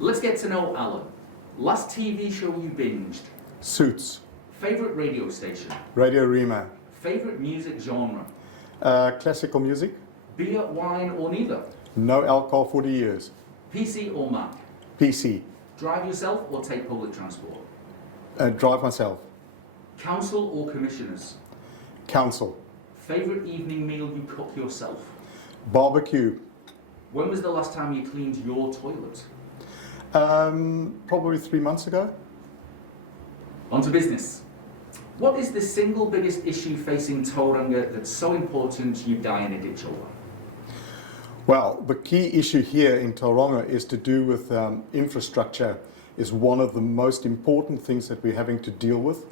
Let's get to know Allan. Last TV show you binged? Suits. Favourite radio station? Radio Rima. Favourite music genre? Classical music. Beer, wine or neither? No alcohol for the years. PC or Mac? PC. Drive yourself or take public transport? Drive myself. Council or commissioners? Council. Favourite evening meal you cook yourself? Barbecue. When was the last time you cleaned your toilet? Probably 3 months ago. On to business. What is the single biggest issue facing Tauranga that's so important you die in a ditch over? Well, the key issue here in Tauranga is to do with infrastructure. Is one of the most important things that we're having to deal with.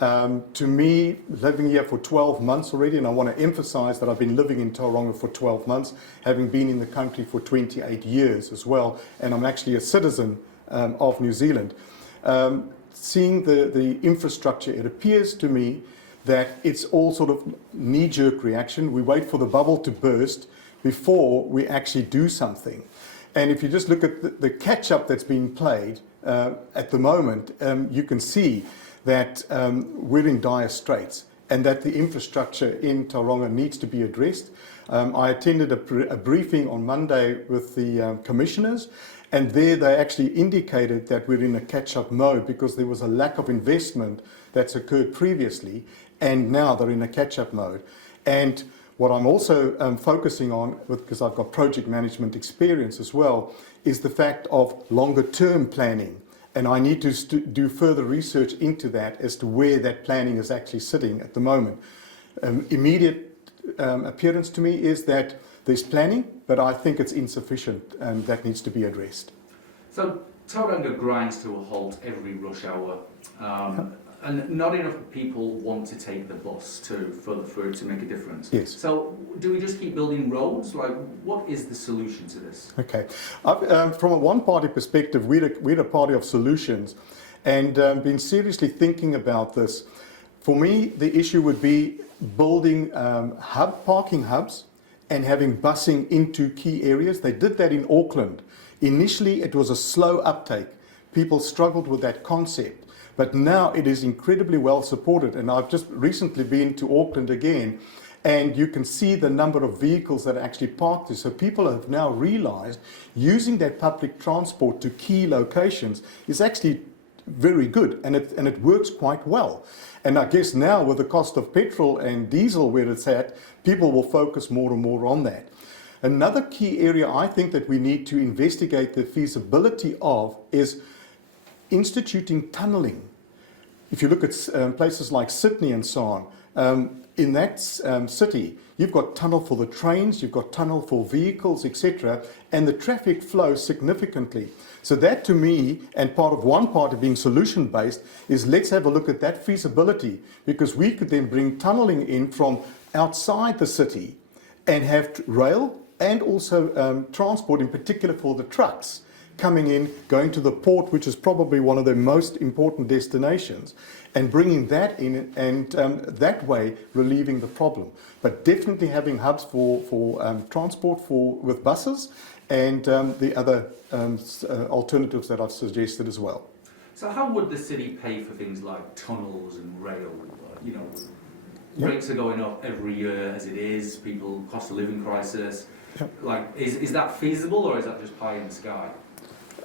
To me, living here for 12 months already, and I want to emphasize that I've been living in Tauranga for 12 months, having been in the country for 28 years as well, and I'm actually a citizen of New Zealand. Seeing the infrastructure, it appears to me that it's all sort of knee-jerk reaction. We wait for the bubble to burst before we actually do something. And if you just look at the catch-up that's being played at the moment, you can see that we're in dire straits and that the infrastructure in Tauranga needs to be addressed. I attended a briefing on Monday with the commissioners, and there they actually indicated that we're in a catch-up mode because there was a lack of investment that's occurred previously, and now they're in a catch-up mode. And what I'm also focusing on, because I've got project management experience as well, is the fact of longer-term planning. And I need to do further research into that as to where that planning is actually sitting at the moment. Immediate appearance to me is that there's planning, but I think it's insufficient and that needs to be addressed. So Tauranga grinds to a halt every rush hour, and not enough people want to take the bus for it to make a difference. Yes. So do we just keep building roads? Like, what is the solution to this? Okay. From a one-party perspective, we're a party of solutions, and been seriously thinking about this. For me, the issue would be building parking hubs and having busing into key areas. They did that in Auckland. Initially, it was a slow uptake. People struggled with that concept, but now it is incredibly well supported. And I've just recently been to Auckland again, and you can see the number of vehicles that are actually parked there. So people have now realized using that public transport to key locations is actually very good, and it works quite well. And I guess now with the cost of petrol and diesel where it's at, people will focus more and more on that. Another key area I think that we need to investigate the feasibility of is instituting tunneling. If you look at places like Sydney and so on, in that city, you've got tunnel for the trains, you've got tunnel for vehicles, etc., and the traffic flows significantly. So that to me, and one part of being solution-based, is let's have a look at that feasibility, because we could then bring tunneling in from outside the city and have rail and also transport, in particular for the trucks, coming in, going to the port, which is probably one of the most important destinations, and bringing that in, and that way relieving the problem. But definitely having hubs for transport with buses and the other alternatives that I've suggested as well. So how would the city pay for things like tunnels and rail? You know, rates are going up every year as it is, cost of living crisis. Yep. Like, is that feasible, or is that just pie in the sky?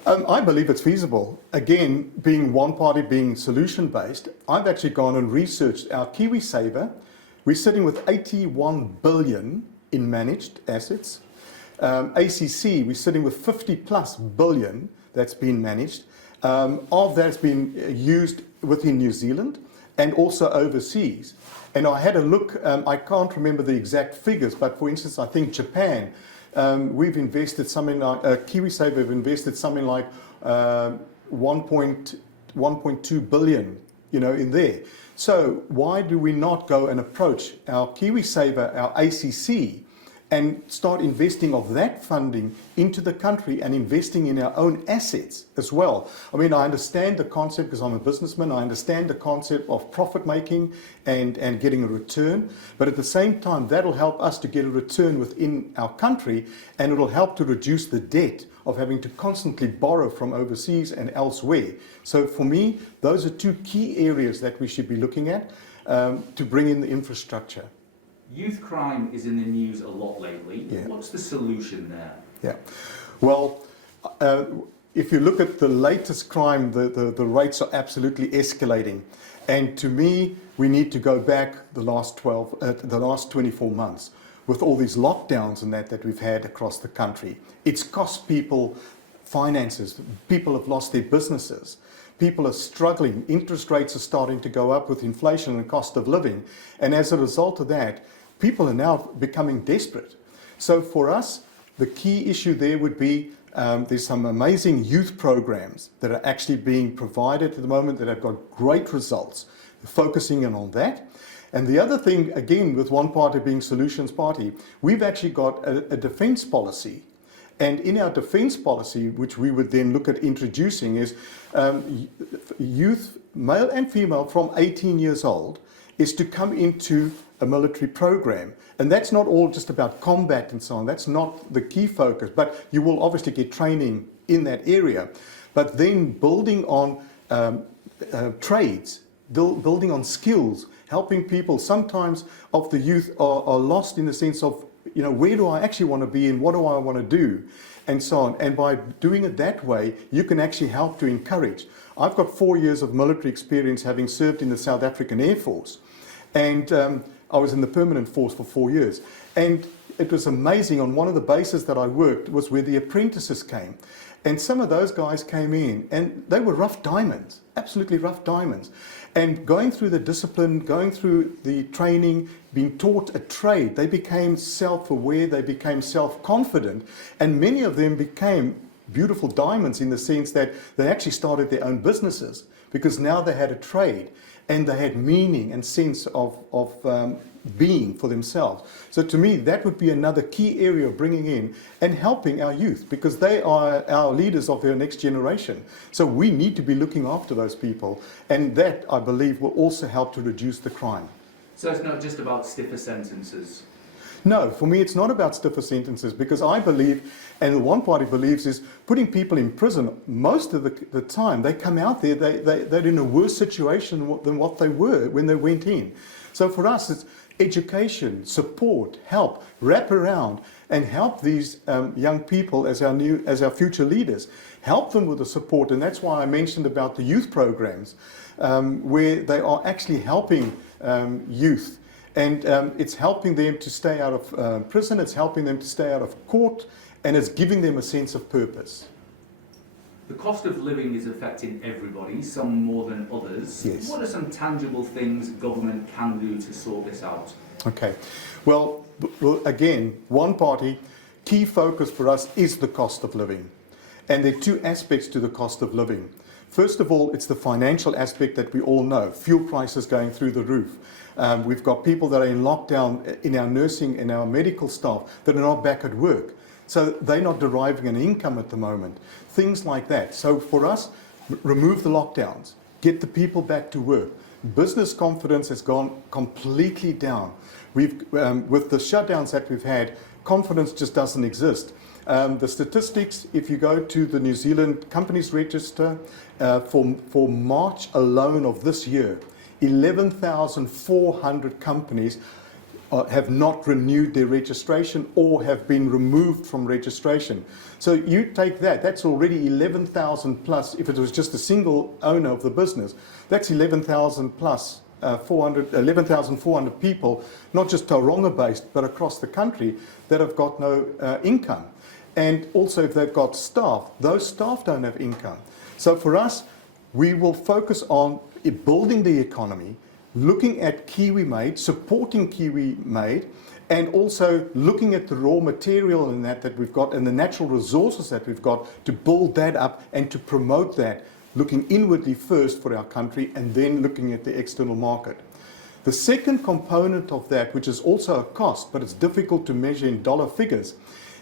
I believe it's feasible. Again, being one party, being solution-based, I've actually gone and researched our KiwiSaver. We're sitting with 81 billion in managed assets. ACC, we're sitting with 50 plus billion that's been managed. Of that's been used within New Zealand and also overseas. And I had a look, I can't remember the exact figures, but for instance, I think Japan, we've invested something like, KiwiSaver have invested something like 1.2 billion, in there. So why do we not go and approach our KiwiSaver, our ACC, and start investing of that funding into the country and investing in our own assets as well. I mean, I understand the concept because I'm a businessman. I understand the concept of profit making and getting a return. But at the same time, that'll help us to get a return within our country, and it'll help to reduce the debt of having to constantly borrow from overseas and elsewhere. So for me, those are two key areas that we should be looking at to bring in the infrastructure. Youth crime is in the news a lot lately. Yeah. What's the solution there? Yeah. Well, if you look at the latest crime, the rates are absolutely escalating. And to me, we need to go back the last 24 months with all these lockdowns and that we've had across the country. It's cost people finances. People have lost their businesses. People are struggling. Interest rates are starting to go up with inflation and cost of living. And as a result of that, people are now becoming desperate. So for us, the key issue there would be there's some amazing youth programs that are actually being provided at the moment that have got great results, focusing in on that. And the other thing, again, with one party being Solutions Party, we've actually got a defence policy. And in our defence policy, which we would then look at introducing, is youth, male and female, from 18 years old, is to come into a military program. And that's not all just about combat and so on. That's not the key focus. But you will obviously get training in that area. But then building on trades, building on skills, helping people. Sometimes of the youth are lost in the sense of, you know, where do I actually want to be and what do I want to do, and so on. And by doing it that way, you can actually help to encourage. I've got 4 years of military experience having served in the South African Air Force. And I was in the permanent force for 4 years. And it was amazing. On one of the bases that I worked was where the apprentices came. And some of those guys came in and they were rough diamonds, absolutely rough diamonds. And going through the discipline, going through the training, being taught a trade, they became self-aware, they became self-confident, and many of them became beautiful diamonds in the sense that they actually started their own businesses because now they had a trade and they had meaning and sense of being for themselves. So to me, that would be another key area of bringing in and helping our youth, because they are our leaders of their next generation. So we need to be looking after those people, and that, I believe, will also help to reduce the crime. So it's not just about stiffer sentences? No, for me it's not about stiffer sentences, because I believe, and the one party believes, is putting people in prison. Most of the time they come out there, they're in a worse situation than what they were when they went in. So for us it's education, support, help, wrap around and help these young people as our future leaders. Help them with the support, and that's why I mentioned about the youth programs, where they are actually helping youth. And it's helping them to stay out of prison, it's helping them to stay out of court, and it's giving them a sense of purpose. The cost of living is affecting everybody, some more than others. Yes. What are some tangible things government can do to sort this out? Okay. Well, again, one party, key focus for us is the cost of living. And there are two aspects to the cost of living. First of all, it's the financial aspect that we all know. Fuel prices going through the roof. We've got people that are in lockdown in our nursing and our medical staff that are not back at work. So they're not deriving an income at the moment. Things like that. So for us, remove the lockdowns. Get the people back to work. Business confidence has gone completely down. With the shutdowns that we've had, confidence just doesn't exist. The statistics, if you go to the New Zealand Companies Register, for March alone of this year, 11,400 companies have not renewed their registration or have been removed from registration. So you take that, that's already 11,000 plus. If it was just a single owner of the business, that's 11,000 plus, 11,400 people, not just Tauranga based, but across the country, that have got no income. And also if they've got staff, those staff don't have income. So for us, we will focus on building the economy, looking at Kiwi made, supporting Kiwi made, and also looking at the raw material and that we've got and the natural resources that we've got to build that up and to promote that, looking inwardly first for our country and then looking at the external market. The second component of that, which is also a cost, but it's difficult to measure in dollar figures,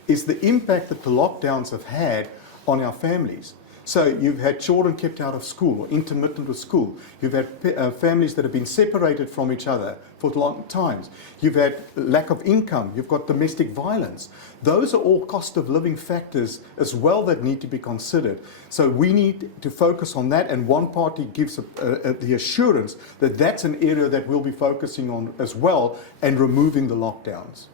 is the impact that the lockdowns have had on our families. So you've had children kept out of school or intermittent with school. You've had families that have been separated from each other for long times. You've had lack of income. You've got domestic violence. Those are all cost of living factors as well that need to be considered. So we need to focus on that, and one party gives the assurance that that's an area that we'll be focusing on as well, and removing the lockdowns.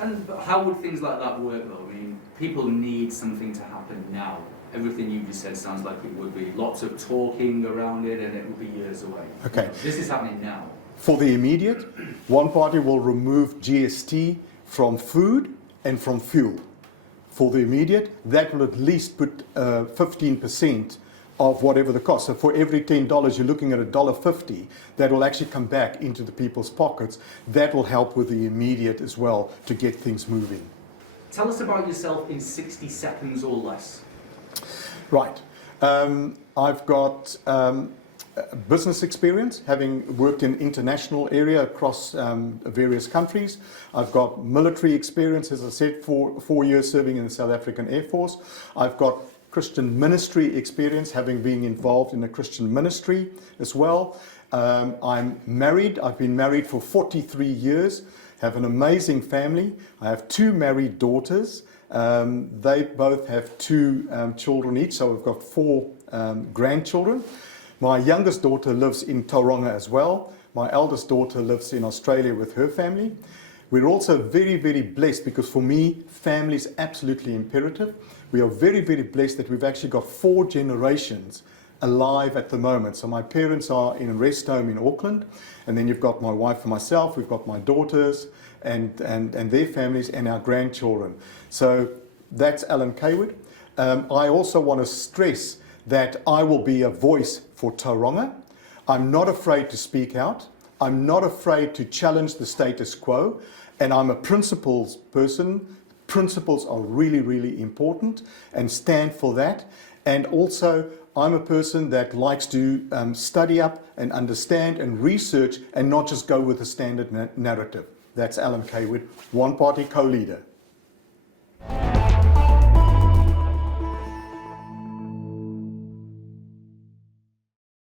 And how would things like that work though? I mean, people need something to happen now. Everything you just said sounds like it would be lots of talking around it and it would be years away. Okay. This is happening now. For the immediate, one party will remove GST from food and from fuel. For the immediate, that will at least put 15% of whatever the cost. So for every $10, you're looking at $1.50 that will actually come back into the people's pockets. That will help with the immediate as well to get things moving. Tell us about yourself in 60 seconds or less. Right. I've got business experience, having worked in international area across various countries. I've got military experience, as I said, 4 years serving in the South African Air Force. I've got Christian ministry experience, having been involved in a Christian ministry as well. I'm married. I've been married for 43 years, have an amazing family. I have 2 married daughters. They both have 2 children each, so we've got 4 grandchildren. My youngest daughter lives in Tauranga as well. My eldest daughter lives in Australia with her family. We're also very, very blessed because for me, family is absolutely imperative. We are very, very blessed that we've actually got 4 generations alive at the moment. So my parents are in a rest home in Auckland, and then you've got my wife and myself, we've got my daughters and their families and our grandchildren. So that's Allan Cawood. I also want to stress that I will be a voice for Tauranga. I'm not afraid to speak out. I'm not afraid to challenge the status quo, and I'm a principles person. Principles are really, really important, and stand for that. And also, I'm a person that likes to study up and understand and research and not just go with the standard narrative. That's Allan Cawood, one party co-leader.